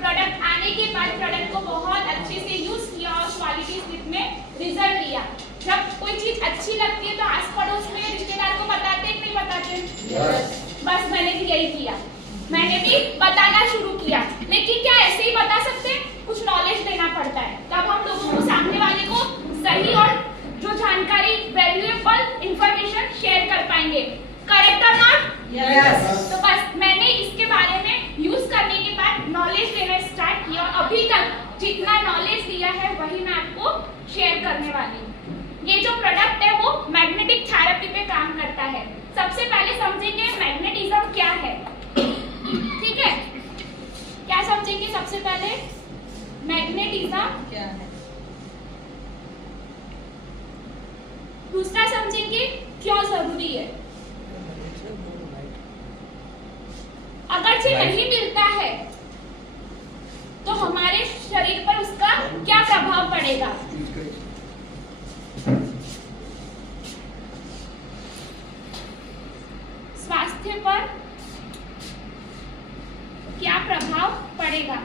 Product आने के बाद प्रोडक्ट को बहुत अच्छे से यूज किया और क्वालिटी स्लिप में रिजल्ट लिया। जब कोई चीज अच्छी लगती है तो आस पड़ोस में रिश्तेदार को बताते हैं नहीं बताते? बस मैंने भी यही किया, मैंने भी बताना शुरू किया। लेकिन क्या ऐसे ही बता सकते हैं? कुछ नॉलेज देना पड़ता है, तब हम लोगों को सामने वाले को सही और जो जानकारी वैल्यूएबल इंफॉर्मेशन शेयर कर पाएंगे। करेक्ट और नॉट? यस। तो बस मैंने इसके बारे में यूज करने के बाद नॉलेज देना स्टार्ट किया और अभी तक जितना नॉलेज दिया है वही मैं आपको शेयर करने वाली हूँ। ये जो प्रोडक्ट है वो मैग्नेटिक थेरेपी पे काम करता है। सबसे पहले समझेंगे मैग्नेटिज्म क्या है, ठीक है? क्या समझेंगे सबसे पहले? मैग्नेटिज्म क्या है। दूसरा समझेंगे क्यों जरूरी है। अगर से नहीं मिलता है तो हमारे शरीर पर उसका क्या प्रभाव पड़ेगा। स्वास्थ्य पर क्या प्रभाव पड़ेगा।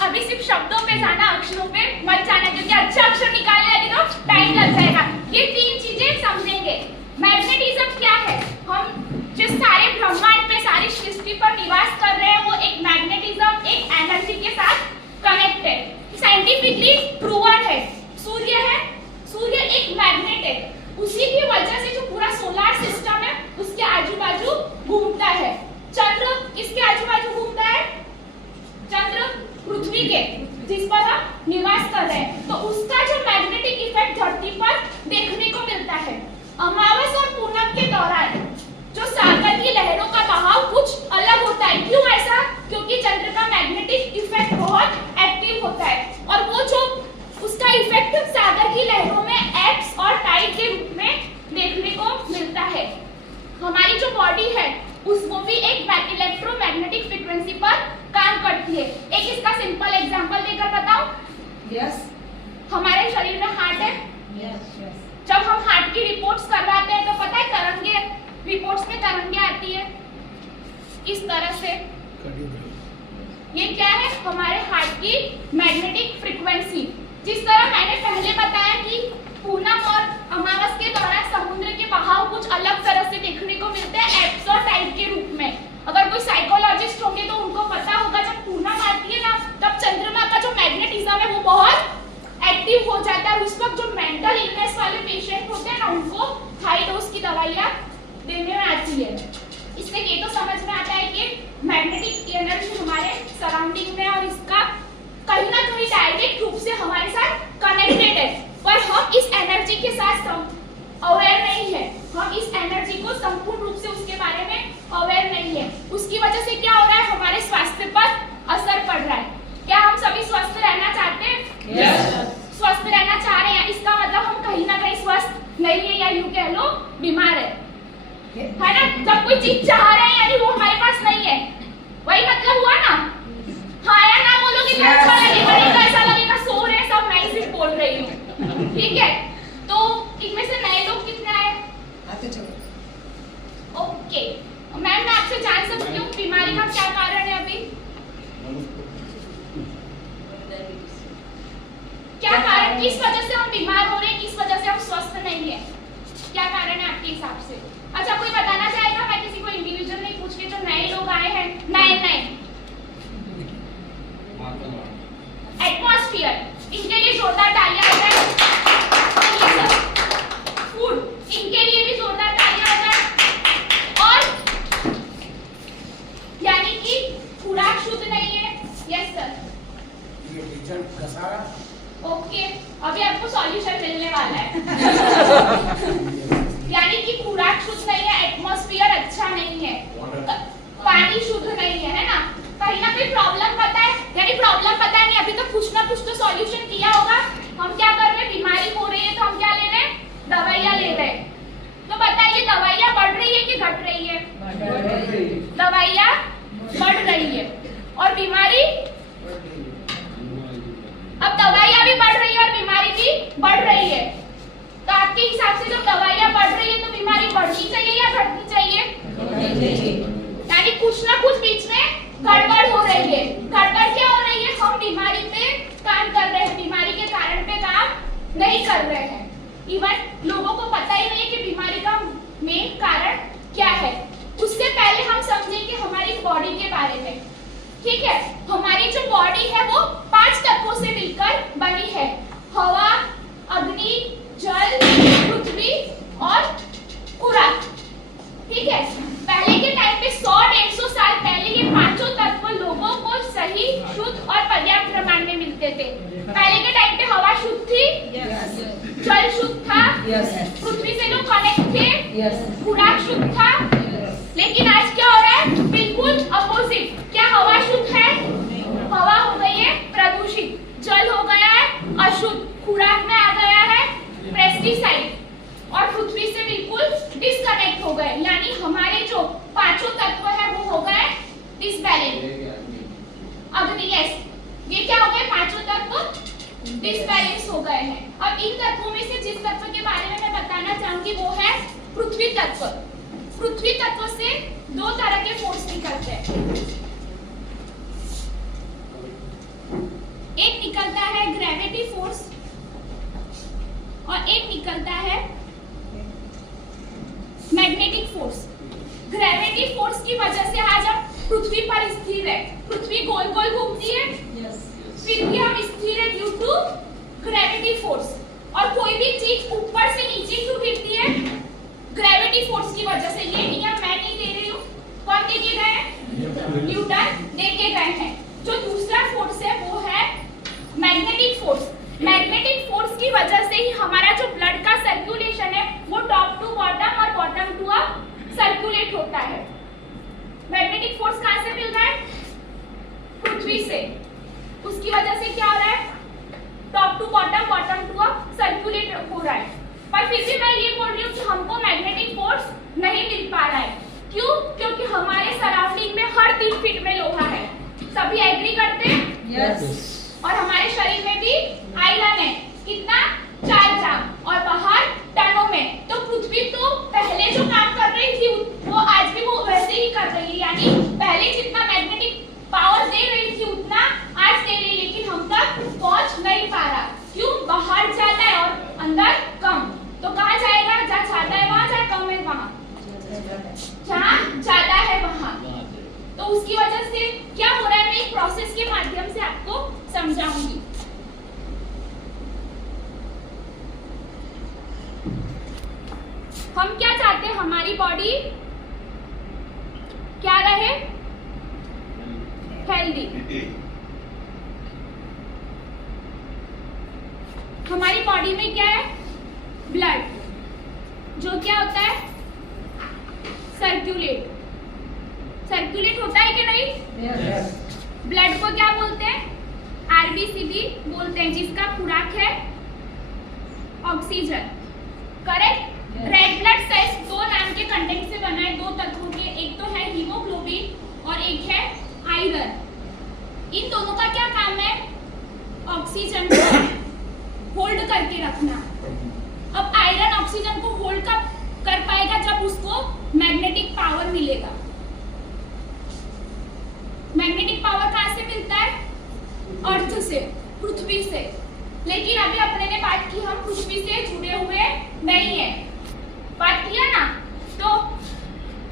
अभी सिर्फ शब्दों पे जाना, अक्षरों पे मत जाना, क्योंकि अच्छा अक्षर निकालने लगे तो टाइम लग जाएगा। ये तीन चीजें समझेंगे। मैग्नेटिज्म क्या है? हम जिस सारे ब्रह्मांड पे, सारी सृष्टि पर निवास कर रहे हैं वो एक मैग्नेटिज्म, एक एनर्जी के साथ कनेक्ट है। साइंटिफिकली प्रूवन है। सूर्य है, सूर्य एक मैग्नेट है, उसी की वजह से जो पूरा सोलर सिस्टम है उसके आजू बाजू घूमता है। चंद्र किसके आजू बाजू घूमता है? चंद्र पृथ्वी के, जिस पर हम निवास कर रहे हैं। तो उसका जो मैग्नेटिक इफेक्ट धरती पर देखने को मिलता है। अमावस और पूनम के दौरान जो सागर की लहरों का बहाव कुछ अलग होता है। क्यों ऐसा? क्योंकि चंद्र का मैग्नेटिक इफेक्ट बहुत एक्टिव होता है और वो जो उसका इफेक्ट सागर की लहरों में एप्स और टाइड के रूप में देखने को मिलता है। हमारी जो बॉडी है उसको भी एक इलेक्ट्रोमैग्नेटिक फ्रीक्वेंसी पर काम करती है। एक इसका सिंपल एग्जांपल देकर बताऊं? यस। हमारे शरीर में हार्ट है। यस। जब हम हार्ट की रिपोर्ट्स करवाते हैं तो पता है तरंगे, रिपोर्ट्स में तरंगे आती है इस तरह से। ये क्या है? हमारे हार्ट की मैग्नेटिक फ्रीक्वेंसी। जिस तरह मैंने पहले बताया कि पूनम और अमावस के दौरान समुद्र के बहाव कुछ अलग तरह से देखने को मिलते हैं, एप्स और टाइड के रूप में। अगर कोई साइकोलॉजिस्ट होंगे तो उनको पता होगा जब पूनम आती है ना तब चंद्रमा का जो मैग्नेटिज्म है वो बहुत एक्टिव हो जाता है। उस वक्त जो मेंटल इलनेस वाले पेशेंट होते हैं ना उनको हाई डोज की दवाइयां देने में आती है। इससे ये तो समझ में आता है कि मैग्नेटिक एनर्जी हमारे सराउंडिंग में और इसका कहीं ना कहीं डायरेक्ट रूप से हमारे साथ कनेक्टेड है, पर हम इस एनर्जी के साथ अवेयर नहीं है। हम इस एनर्जी को संपूर्ण रूप से उसके बारे में अवेयर नहीं है। उसकी वजह से क्या हो रहा है? हमारे स्वास्थ्य पर असर पड़ रहा है। क्या हम सभी स्वस्थ रहना चाहते हैं? yes. स्वस्थ रहना चाह रहे हैं, इसका मतलब हम कहीं ना कहीं स्वस्थ नहीं है या यूं कह लो बीमार है ना? जब कोई चीज चाह रहे हैं यानी वो हमारे पास नहीं है, वही मतलब हुआ ना? हाँ या ना बोलोगे तो अच्छा लगेगा, नहीं तो ऐसा लगेगा सो रहे सब, मैं ही सिर्फ बोल रही हूँ, ठीक है? तो इनमें से नए लोग कितने आए? ओके मैम, मैं आपसे जान सकती हूँ बीमारी का क्या कारण है अभी? क्या कारण, किस वजह से हम बीमार हो रहे हैं, किस वजह से हम स्वस्थ नहीं है? क्या कारण है आपके हिसाब से? अच्छा कोई बताना चाहेगा? मैं किसी को इंडिविजुअल नहीं पूछ के, जो नए लोग आए हैं, नए एटमॉस्फेयर, इनके लिए जोरदार तालियां हो जाए। फूड, इनके लिए भी जोरदार तालियां हो जाए। और यानी कि खुराक शुद्ध नहीं है। Yes sir. ओके अभी आपको सॉल्यूशन मिलने वाला है। यानी कि खुराक शुद्ध नहीं है, एटमॉस्फेयर अच्छा नहीं है, पानी शुद्ध नहीं है ना? कहीं ना कहीं प्रॉब्लम पता है, यानी प्रॉब्लम पता है नहीं, अभी तो कुछ ना कुछ तो सॉल्यूशन किया होगा। हम क्या कर रहे हैं? बीमारी हो रही है तो हम क्या ले रहे हैं? दवाइयाँ ले रहे हैं। तो बताइए दवाइयाँ बढ़ रही है कि घट रही है? दवाइयाँ बढ़ रही है और बीमारी, अब दवाइयाँ भी बढ़ रही है और बीमारी भी बढ़ रही है। तो आपके हिसाब से जब दवाइयाँ बढ़ रही है तो बीमारी बढ़नी चाहिए या घटनी चाहिए? यानी कुछ ना कुछ बीच में गड़बड़ हो रही है। गड़बड़ क्या हो रही है? हम बीमारी पे काम कर रहे हैं, बीमारी के कारण पे काम नहीं कर रहे हैं। इवन लोगों को पता ही नहीं है कि बीमारी का मेन कारण क्या है। उससे पहले हम समझेंगे हमारी बॉडी के बारे में। ठीक है, हमारी जो बॉडी है वो 5 तत्वों से मिलकर बनी है। हवा, अग्नि, जल, पृथ्वी और खुराक। ठीक है, पहले के टाइम पे 100-150 साल पहले ये पांचों तत्व लोगों को सही, शुद्ध और पर्याप्त प्रमाण में मिलते थे। पहले के टाइम पे हवा शुद्ध थी, जल शुद्ध था, पृथ्वी से लोग कनेक्ट थे, खुराक शुद्ध था। लेकिन आज क्या हो रहा है? बिल्कुल अपोजिट। क्या हवा शुद्ध है? हवा हो गई है प्रदूषित, जल हो गया है अशुद्ध, खुराक में आ गया है पेस्टिसाइड और पृथ्वी से बिल्कुल डिस्कनेक्ट हो गए। यानी हमारे जो पांचों तत्व है वो हो गए डिसबैलेंस। अग्नि, गैस, ये क्या हो गए? पांचों तत्व डिसबैलेंस हो गए हैं। अब इन तत्वों में से जिस तत्व के बारे में मैं बताना चाहूंगी वो है पृथ्वी तत्व। पृथ्वी तत्व से 2 तरह के फोर्स निकलते हैं। एक निकलता है ग्रेविटी फोर्स और एक निकलता है मैग्नेटिक फोर्स। ग्रेविटी फोर्स की वजह से आज हम पृथ्वी पर स्थिर है। पृथ्वी गोल गोल घूमती है, फिर भी हम स्थिर है ड्यू टू ग्रेविटी फोर्स। और कोई भी चीज ऊपर से नीचे क्यों गिरती है? ग्रेविटी फोर्स की वजह से। ये नियम मैं नहीं दे रही हूँ, कौन दे के गए हैं? न्यूटन दे के गए हैं। जो दूसरा फोर्स है वो है मैग्नेटिक फोर्स। मैग्नेटिक फोर्स की वजह से ही हमारा जो ब्लड का सर्कुलेशन है वो टॉप टू बॉटम और बॉटम टू अप सर्कुलेट होता है। मैग्नेटिक फोर्स कहां से मिल रहा है? पृथ्वी से। उसकी वजह से क्या हो रहा है? Top to bottom, bottom to up circulate हो रहा है। पर फिर भी मैं ये बोल रही हूँ कि हमको मैग्नेटिक फोर्स नहीं मिल पा रहा है। क्यों? क्योंकि हमारे सराउंडिंग में हर 3 फीट में लोहा है। सभी एग्री करते हैं? यस। और हमारे शरीर में भी आयरन है। कितना? 4 ग्राम। और बाहर टनों में। तो पृथ्वी तो पहले जो काम कर रही थी वो आज भी वो वैसे ही कर रही है। यानी पहले जितना मैग्नेटिक पावर दे रही थी उतना आज दे रही, लेकिन हम तक पहुंच नहीं पा रहा। क्यों? बाहर ज्यादा है और अंदर कम। तो कहाँ जाएगा? जहाँ ज्यादा है वहां, जहाँ कम है वहां। जहाँ ज्यादा है वहां। तो उसकी वजह से क्या हो रहा है मैं एक प्रोसेस के माध्यम से आपको समझाऊंगी। हम क्या चाहते हैं? हमारी बॉडी क्या रहे? हेल्दी। हमारी बॉडी में क्या है? ब्लड, जो क्या होता है? सर्कुलेट होता है कि नहीं? यस। ब्लड को क्या बोलते हैं? आरबीसी बोलते हैं, जिसका खुराक है oxygen. Correct? Red blood cells 2 नाम के कंटेंट से बना है, 2 तत्वों के। एक तो है हीमोग्लोबिन और एक है आयरन। इन दोनों का क्या काम है? ऑक्सीजन को होल्ड करके रखना। अब आयरन ऑक्सीजन को होल्ड कर पाएगा जब उसको मैग्नेटिक पावर मिलेगा। मैग्नेटिक पावर कहां से मिलता है? अर्थ से, पृथ्वी से। लेकिन अभी अपने ने बात की हम पृथ्वी से जुड़े हुए नहीं है। बात किया ना? तो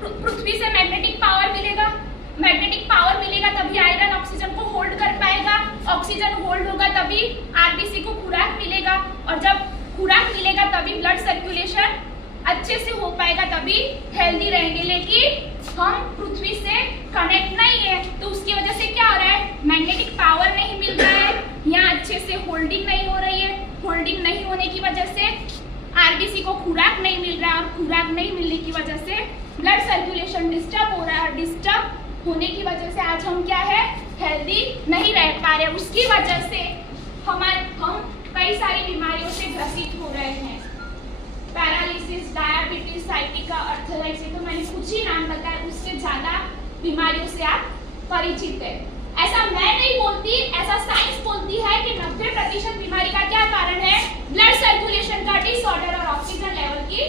पृथ्वी से मैग्नेटिक पावर मिलेगा। मैग्नेटिक पावर मिलेगा तभी आयरन ऑक्सीजन को होल्ड कर पाएगा। ऑक्सीजन होल्ड होगा तभी आरबीसी को खुराक मिलेगा। और जब खुराक मिलेगा तभी ब्लड सर्कुलेशन अच्छे से हो पाएगा, तभी हेल्दी रहेंगे। लेकिन हम पृथ्वी से कनेक्ट नहीं है, तो उसकी वजह से क्या हो रहा है? मैग्नेटिक पावर नहीं मिल रहा है, यहाँ अच्छे से होल्डिंग नहीं हो रही है। होल्डिंग नहीं होने की वजह से आरबीसी को खुराक नहीं मिल रहा है, और खुराक नहीं मिलने की वजह से ब्लड सर्कुलेशन डिस्टर्ब हो रहा है। डिस्टर्ब होने की वजह से आज हम क्या है? हेल्दी नहीं रह पा रहे। उसकी वजह से हम कई सारी बीमारियों से ग्रसित हो रहे हैं। पैरालिसिस, डायबिटीज, साइटिका, आर्थराइटिस, तो मैंने कुछ ही नाम बताया, उससे ज्यादा बीमारियों से आप परिचित है। ऐसा मैं नहीं बोलती, ऐसा साइंस बोलती है कि 90% बीमारी का क्या कारण है? ब्लड सर्कुलेशन का डिसऑर्डर और ऑक्सीजन लेवल की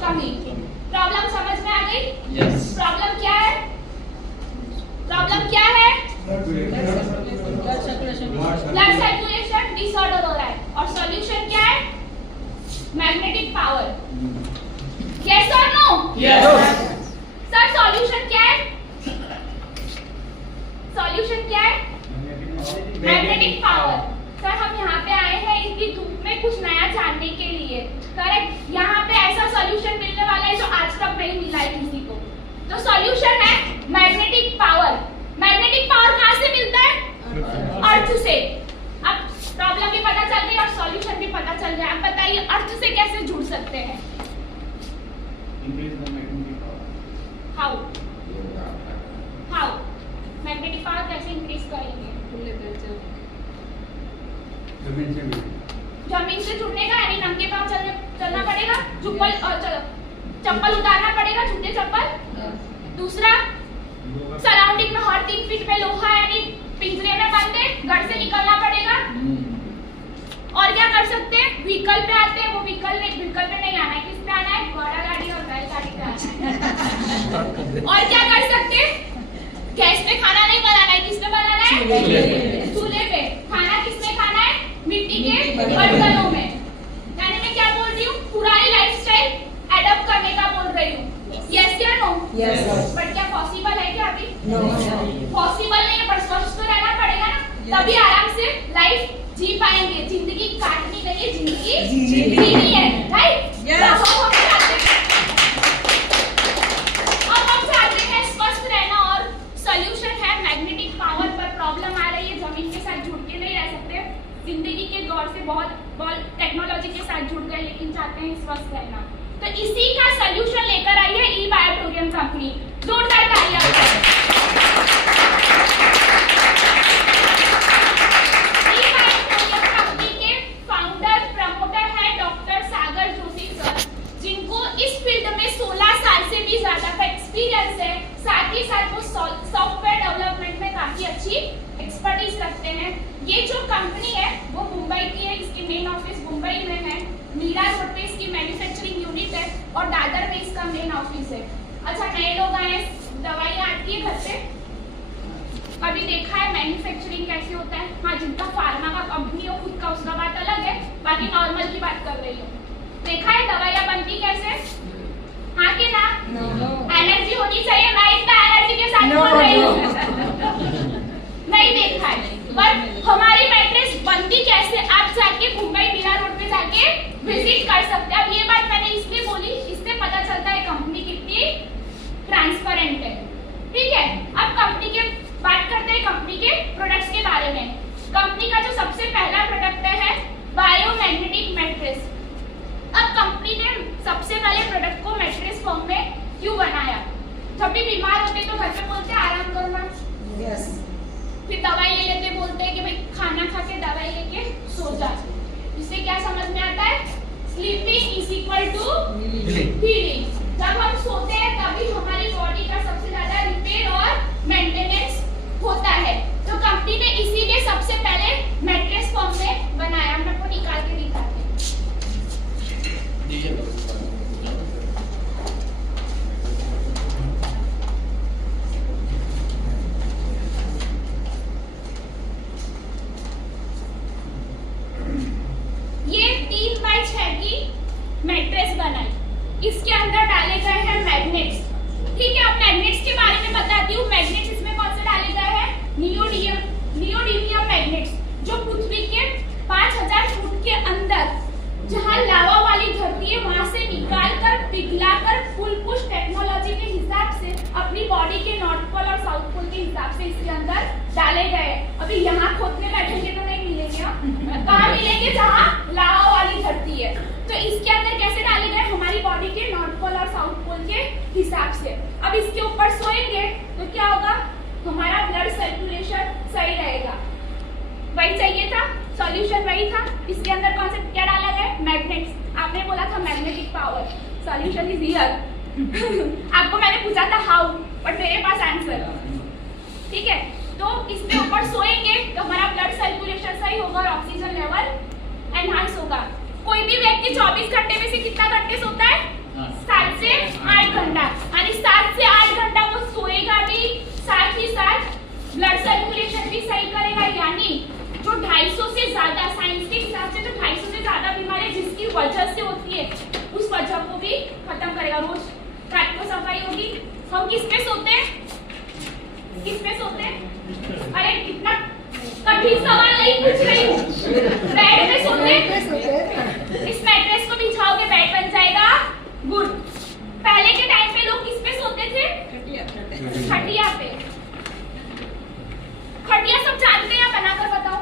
कमी। प्रॉब्लम समझ में आ गई? यस। प्रॉब्लम क्या है? सर सॉल्यूशन क्या है? सॉल्यूशन क्या है? Magnetic power. सर हम यहाँ पे आए हैं इनकी धूप में कुछ नया जानने के लिए, करेक्ट? यहाँ पे ऐसा सॉल्यूशन मिलने वाला है जो आज तक नहीं मिला है किसी को। तो सॉल्यूशन है मैग्नेटिक पावर। मैग्नेटिक पावर कहाँ से मिलता है? अर्थ से। अब प्रॉब्लम भी पता चल गई और सॉल्यूशन भी पता चल गया। अब बताइए अर्थ से कैसे जुड़ सकते हैं? हाउ मैग्नेटिक पावर कैसे इंक्रीज करेंगे? जमीन से जुड़ने का, यानी नंगे पांव चलना पड़ेगा, चप्पल उतारना पड़ेगा, जूते चप्पल। दूसरा, सराउंडिंग में हर 3 फीट पे लोहा यानी पिंजरे में बंद है, घर से निकलना पड़ेगा। और क्या कर सकते हैं? व्हीकल पे आते हैं, वो व्हीकल पे नहीं आना है, किस पे आना है? घोड़ा गाड़ी और बैलगाड़ी पे आना है। और क्या कर सकते हैं? गैस पे खाना नहीं बनाना है, किस पे बनाना है? चूल्हे पे। खाना किस में खाना है? मिट्टी के बर्तनों में। यानी मैं क्या बोल रही हूँ? पुरानी लाइफस्टाइल एडॉप्ट करने का बोल रही हूँ। यस या नो? यस। बट क्या पॉसिबल है क्या अभी? नो। पॉसिबल नहीं है, पर स्वस्थ तो रहना पड़ेगा ना, तभी आराम से लाइफ जी पाएंगे। जिंदगी काटनी नहीं है, जिंदगी जीनी है, राइट? हम चाहते हैं स्वस्थ रहना और सॉल्यूशन है मैग्नेटिक पावर। पर प्रॉब्लम आ रही है, जमीन के साथ जुड़ के नहीं रह सकते, जिंदगी के दौर से बहुत टेक्नोलॉजी के साथ जुड़ गए, लेकिन चाहते हैं स्वस्थ रहना। तो इसी का सॉल्यूशन लेकर आई है ई-बायोटोरियम कंपनी। जोरदार तालियां। ई-बायोटोरियम कंपनी के फाउंडर प्रमोटर है डॉक्टर सागर जोशी सर, जिनको इस फील्ड में 16 साल से भी ज्यादा का एक्सपीरियंस है। साथ ही साथ वो सॉफ्टवेयर डेवलपमेंट में काफी अच्छी एक्सपर्टीज रखते हैं। ये जो कंपनी है वो मुंबई की है, इसकी मेन ऑफिस मुंबई में है। मीरा रोड पे इसकी मैन्युफैक्चरिंग यूनिट है और दादर में इसका मेन ऑफिस है। अच्छा, नए लोग आए हैं, दवाई आती है घर पे, कभी देखा है मैन्युफैक्चरिंग कैसे होता है? हाँ, जिनका फार्मा का कंपनी हो खुद का, उसका बात अलग है, बाकी नॉर्मल की बात कर रही हूँ। देखा है दवाइयाँ बनती कैसे? हाँ कि ना? एनर्जी होनी चाहिए, मैं इतना एनर्जी के साथ बोल रही हूँ। नहीं देखा है, पर हमारी मैट्रेस बनती कैसे आप जाके मुंबई मीरा रोड पे जाके विजिट कर सकते हैं। अब ये बात मैंने इसलिए बोली, इससे पता चलता है कंपनी कितनी ट्रांसपेरेंट है, ठीक है? अब कंपनी के बात करते हैं, कंपनी के प्रोडक्ट्स के बारे में। कंपनी का जो सबसे पहला प्रोडक्ट है बायोमैग्नेटिक मैट्रेस। अब कंपनी ने सबसे पहले प्रोडक्ट को मैट्रेस फॉर्म में क्यों बनाया? जब भी बीमार होते तो घर पे बोलते आराम करना, यस, फिर दवाई ले लेते, बोलते हैं कि भाई खाना खा के दवाई लेके सो जा। इससे क्या समझ में आता है? Sleeping is equal to healing. जब हम सोते हैं तभी हमारी बॉडी का सबसे ज्यादा रिपेयर और मेंटेनेंस होता है। तो कंपनी ने इसीलिए सबसे पहले मैट्रेस फॉर्म में बनाया। हम आपको निकाल के दिखाते हैं। ये 3 बाय 6 की मैट्रेस बनाई। इसके अंदर डाले गए हैं मैग्नेट्स, ठीक है? अब मैग्नेट्स के बारे में बताती हूँ। मैग्नेट्स इसमें कौन से डाले गए हैं? नियोडीमियम मैग्नेट्स, जो पृथ्वी के 5000 फुट के अंदर जहाँ लावा वाली धरती है वहां से निकालकर पिघलाकर फुल पुश टेक्नोलॉजी के हिसाब से अपनी बॉडी के नॉर्थ पोल और साउथ पोल के हिसाब से इसके अंदर डाले गए। अभी यहाँ खोदने बैठेंगे तो नहीं मिलेंगे, कहाँ मिलेंगे? जहाँ लावा वाली धरती है। तो इसके अंदर कैसे डाले गए? हमारी बॉडी के नॉर्थ पोल और साउथ पोल के हिसाब से। अब इसके ऊपर सोएंगे तो क्या होगा? हमारा ब्लड सर्कुलेशन सही रहेगा। वही चाहिए था, सॉल्यूशन वही था। इसके अंदर कौन से क्या डाला गया? मैग्नेट्स। आपने बोला था magnetic power, solution is here. आपको मैंने पूछा था हाउ, बट मेरे पास आंसर, ठीक है? तो इसके ऊपर सोएंगे तो हमारा ब्लड सर्कुलेशन सही होगा और ऑक्सीजन लेवल एनहांस होगा। कोई भी व्यक्ति 24 घंटे में से कितना घंटे सोता है? 7 से 8 घंटा। यानी 7 से 8 घंटा वो सोएगा भी, साथ ही साथ ब्लड सर्कुलेशन भी सही करेगा। यानी जो 250 से ज्यादा, साइंस के हिसाब से जो 250 से ज्यादा बीमारी जिसकी वजह से होती है, उस वजह को भी खत्म करेगा। रोज रात को सफाई होगी। हम किस पे सोते हैं? किस पे सोते हैं? अरे कितना कठिन सवाल नहीं पूछ रही हूँ। बेड पे सोते हैं। इस मैट्रेस को बिछाओगे बेड बन जाएगा। गुड। पहले के टाइम पे लोग किस पे सोते थे? खटिया पे। खटिया सब जानते हैं? बनाकर बताओ।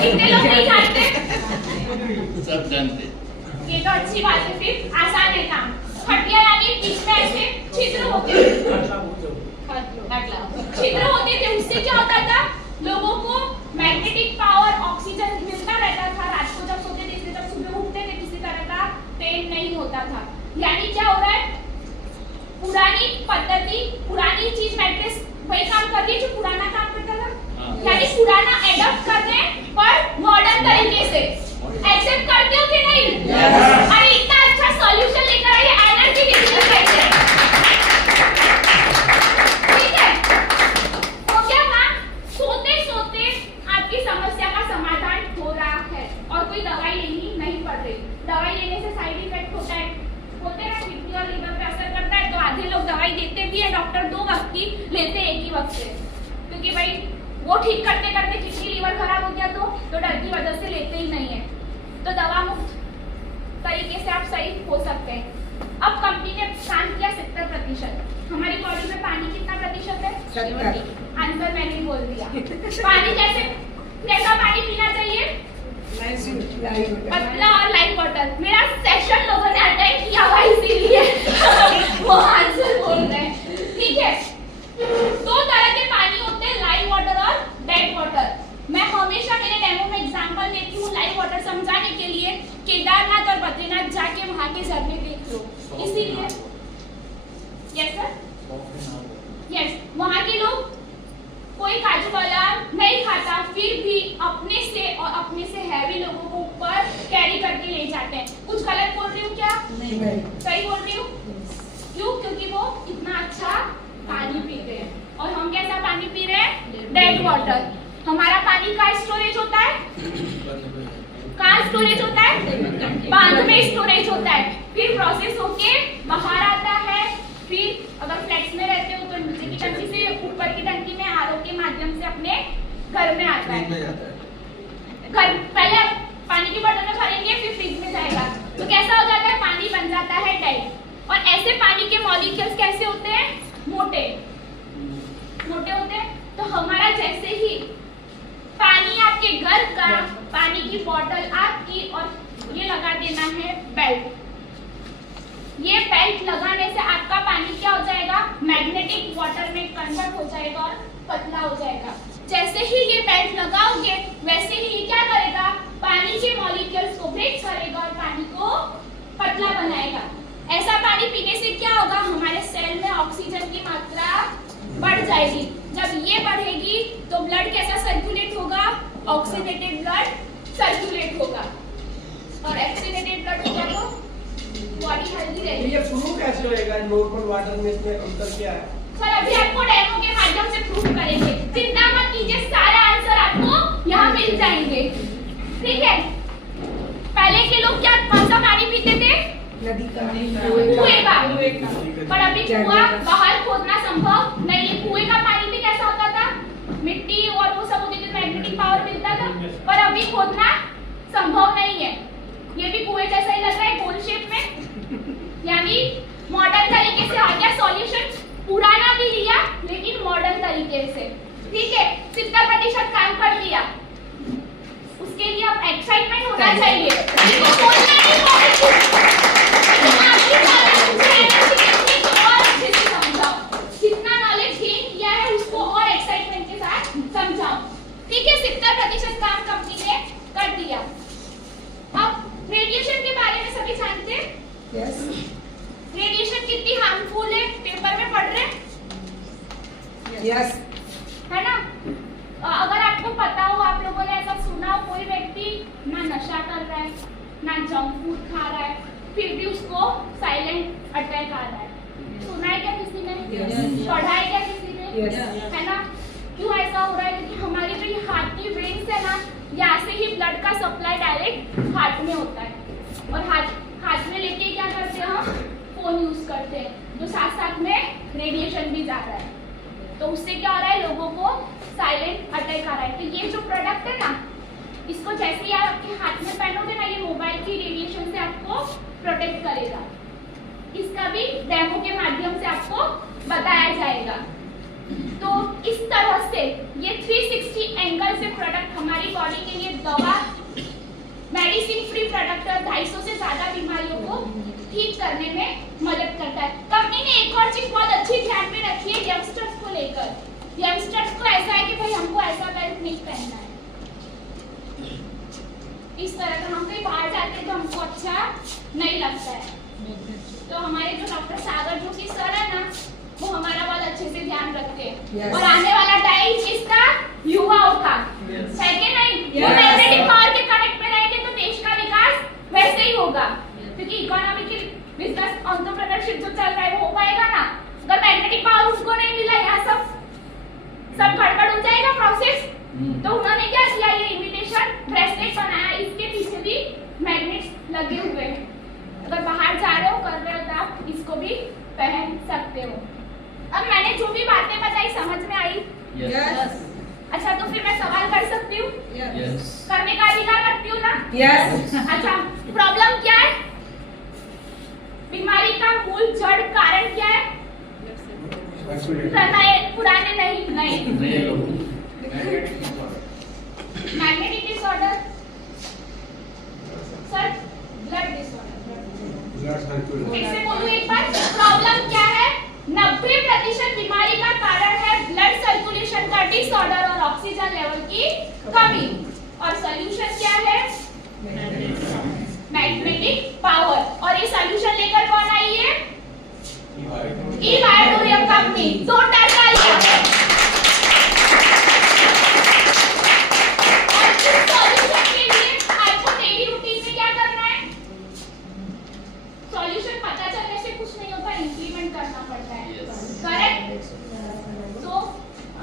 कितने लोग नहीं जानते? सब जानते। ये तो अच्छी बात है, फिर आसान है काम। खटिया यानी बीच में ऐसे छिद्र होते थे। छिद्र होते थे, उससे क्या होता था? लोगों को मैग्नेटिक पावर, ऑक्सीजन मिलता रहता था। रात को जब सोते थे, इसलिए जब सुबह उठते थे किसी तरह का पेन नहीं होता था। यानी क्या हो रहा है? पुरानी पद्धति, पुरानी चीज मैट्रेस वही काम कर रही है जो पुराना काम करता था। यानी पुराना एडॉप्ट कर रहे हैं पर मॉडर्न तरीके से। एक्सेप्ट करते हो कि नहीं? अरे इतना अच्छा सॉल्यूशन लेकर आइए, एनर्जी बिजनेस कैसे? ठीक है, तो क्या था? सोते सोते आपकी समस्या का समाधान हो रहा है और कोई दवाई लेनी नहीं पड़ रही। दवाई लेने से साइड इफेक्ट होता है, होते हैं, किडनी और लीवर पे असर करता है। तो आधे लोग दवाई देते भी है, डॉक्टर 2 वक्त की लेते एक ही वक्त से, क्योंकि भाई वो ठीक करते करते किडनी लीवर खराब हो गया तो डर की वजह से लेते ही नहीं है। तो दवा मुक्त तरीके से आप सही हो सकते हैं। अब कंपनी ने काम किया 70%। हमारी बॉडी में पानी कितना प्रतिशत है? 70। आंसर मैंने ही बोल दिया। पानी कैसा पानी पीना चाहिए? पतला और लाइट वाटर। मेरा सेशन लोगों ने अटेंड किया हुआ इसीलिए वो आंसर बोल रहे हैं। ठीक है, 2 तरह के पानी होते हैं, लाइव वाटर और डेड वाटर। मैं हमेशा मेरे डेमो में एग्जांपल देती हूँ लाइव वाटर समझाने के लिए। केदारनाथ और बद्रीनाथ जाके वहां के झरने देख लो, इसीलिए। यस सर, यस, वहां के लोग कोई काजू बादाम नहीं खाता, फिर भी अपने से हैवी लोगों को ऊपर कैरी करके ले जाते हैं। कुछ गलत बोल रही हूँ क्या? नहीं, सही बोल रही हूँ। क्यों? क्योंकि वो इतना अच्छा पानी पीते हैं। और हम कैसा पानी पी रहे हैं? Dead water. हमारा पानी का स्टोरेज होता है, कहाँ स्टोरेज होता है? बांध में स्टोरेज होता है, फिर प्रोसेस होके बाहर आता है। फिर अगर फ्लैट्स में रहते हो तो नीचे की टंकी से ऊपर की टंकी में आरओ के माध्यम से अपने घर में आता है। घर पहले पानी की बोतल में भरेंगे, फिर फ्रिज में जाएगा, तो कैसा हो जाता है? पानी बन जाता है डेड। और ऐसे पानी के मॉलिक्यूल्स कैसे होते हैं? मोटे होते हैं। तो हमारा जैसे ही पानी आपके घर का, पानी की बोतल आपकी, और ये लगा देना है बेल्ट। ये बेल्ट लगाने से आपका पानी क्या हो जाएगा? मैग्नेटिक वाटर में कन्वर्ट हो जाएगा और पतला हो जाएगा। जैसे ही ये बेल्ट लगाओगे वैसे ही ये क्या करेगा? पानी के मॉलिक्यूल्स को ब्रेक करेगा और पानी को पतला बनाएगा। ऐसा पानी पीने से क्या होगा? हमारे सेल में ऑक्सीजन की मात्रा बढ़ जाएगी। जब ये बढ़ेगी तो ब्लड कैसा सर्कुलेट होगा? ऑक्सीडेटेड ब्लड सर्कुलेट होगा, और ऑक्सीडेटेड ब्लड होगा तो बॉडी हेल्दी रहेगी। ये प्रूव कैसे होएगा नॉर्मल वाटर में, इसमें अंतर क्या है? सर अभी आपको डेमो के माध्यम से प्रूव करेंगे, चिंता मत कीजिए, सारे आंसर आपको यहाँ मिल जाएंगे। ठीक है, पहले के लोग क्या कौन सा पानी पीते थे? नदी का, कुएं का। पर अभी कुआं बाहर खोदना संभव नहीं है। कुएं का पानी भी कैसा होता था? मिट्टी और वो सब होती थी, मैग्नेटिक पावर मिलता था, पर अभी खोदना संभव नहीं है। ये भी कुएं जैसा ही लग रहा है, गोल शेप में। यानी मॉडर्न तरीके से आ गया सॉल्यूशन, पुराना भी लिया लेकिन मॉडर्न तरीके से। ठीक है, 70% काम कर लिया, उसके लिए अब एक्साइटमेंट होना चाहिए। इसको बोलना नहीं पड़ेगा। जितना नॉलेज गेन किया है उसको और एक्साइटमेंट के साथ समझाओ। ठीक है, 70% काम कंपनी ने कर दिया। अब रेडिएशन के बारे में सभी जानते हैं? यस। रेडिएशन कितनी हार्मफुल है, पेपर में पढ़ रहे हैं? यस, है ना? अगर आपको पता हो, आप लोगों ने ऐसा सुना हो, कोई व्यक्ति ना नशा कर रहा है ना जंक फूड खा रहा है, फिर भी उसको साइलेंट अटैक आ रहा है, सुना है क्या किसी ने? पढ़ा है क्या किसी ने? है ना? क्यों ऐसा हो रहा है? क्योंकि हमारी जो ये हार्ट की वेन्स है ना, यहाँ से ही ब्लड का सप्लाई डायरेक्ट हार्ट में होता है, और हार्ट में लेके क्या करते हैं हम? फोन यूज करते हैं, जो साथ साथ में रेडिएशन भी जा रहा है, तो उससे क्या हो रहा है, लोगों को साइलेंट अटैक आ रहा है। तो ये जो प्रोडक्ट है ना, इसको जैसे ही आप आपके हाथ में पहनोगे ना, ये मोबाइल की रेडिएशन से आपको प्रोटेक्ट करेगा। इसका भी डेमो के माध्यम से आपको बताया जाएगा। तो इस तरह से ये 360 एंगल से प्रोडक्ट हमारी बॉडी के लिए दवा, मेडिसिन फ्री प्रोडक्ट है, 250 से ज्यादा बीमारियों को ठीक करने में मदद करता है। कंपनी ने एक और चीज बहुत अच्छी ध्यान में रखी है यंगस्टर्स को लेकर। यंगस्टर्स को ऐसा है कि भाई हमको ऐसा बेल्ट नहीं पहनना है, इस तरह का हम कहीं बाहर जाते हैं तो हमको अच्छा नहीं लगता है। तो हमारे जो डॉक्टर सागर जोशी सर है ना, वो हमारा बहुत अच्छे से ध्यान रखते हैं। Yes. और आने वाला टाइम किसका, युवाओं का है कि नहीं? वो Yes. मैग्नेटिक पावर के कनेक्ट में रहेंगे तो देश का विकास वैसे ही होगा, क्योंकि इकोनॉमिकल बिजनेस एंटरप्रेन्योरशिप जो चल रहा है वो हो पाएगा ना। अगर मैग्नेटिक पावर उसको नहीं मिला, यहाँ सब गड़बड़ हो जाएगा प्रोसेस। तो उन्होंने क्या किया, ये इमिटेशन ब्रेसलेट बनाया, इसके पीछे भी मैग्नेट्स लगे हुए हैं। अगर बाहर जा रहे हो, कर रहे हो, तो आप इसको भी पहन सकते हो। अब मैंने जो भी बातें बताई समझ में आई? Yes. अच्छा, तो फिर मैं सवाल कर सकती हूँ? Yes. करने का अधिकार रखती हूँ ना? Yes. अच्छा, प्रॉब्लम क्या है? बीमारी का मूल जड़ कारण क्या है? नए पुराने नहीं नए लोग। Magnetic disorder, sir blood disorder. फिर से बोलूं एक बार, प्रॉब्लम क्या है? 90% बीमारी का कारण है ब्लड सर्कुलेशन का डिसऑर्डर और ऑक्सीजन लेवल की कमी। और सॉल्यूशन क्या है? Magnetic power. और ये सॉल्यूशन लेकर कौन आई है? ई-वायोडोरियम कंपनी। जोरदार तालियां। और इस सॉल्यूशन के लिए आपको डेली रूटीन में क्या करना है? सॉल्यूशन पता चलने से कुछ नहीं होता, इंप्लीमेंट करना पड़ता है। करेक्ट? तो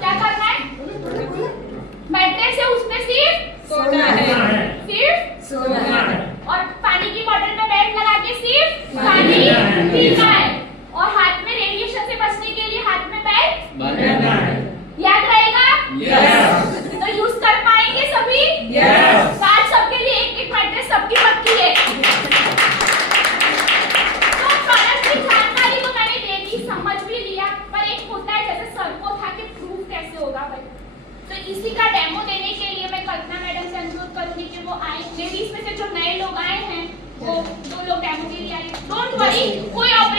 क्या करना है? मैट्रेस है, उसमें सिर्फ सोना है। सिर्फ सोना है। और पानी की बोतल में बेल्ट लगा के सिर्फ पानी पीना है। और हाथ में रेडिएशन से बचने के लिए हाथ में बेल्ट बांधना है। याद रहेगा? Yes. तो यूज कर पाएंगे सभी? Yes. आज सबके लिए एक एक मैट्रेस सबकी पक्की है। तो प्रोडक्ट की जानकारी तो मैंने दे दी, समझ भी लिया, पर एक होता है जैसे सर को था कि प्रूफ कैसे होगा भाई। तो इसी का डेमो देने के लिए मैं कल्पना मैडम से अनुरोध करूंगी कि वो आए। लेडीज में से जो नए लोग आए हैं, वो 2 लोग डेमो के लिए आए। डोंट वरी, कोई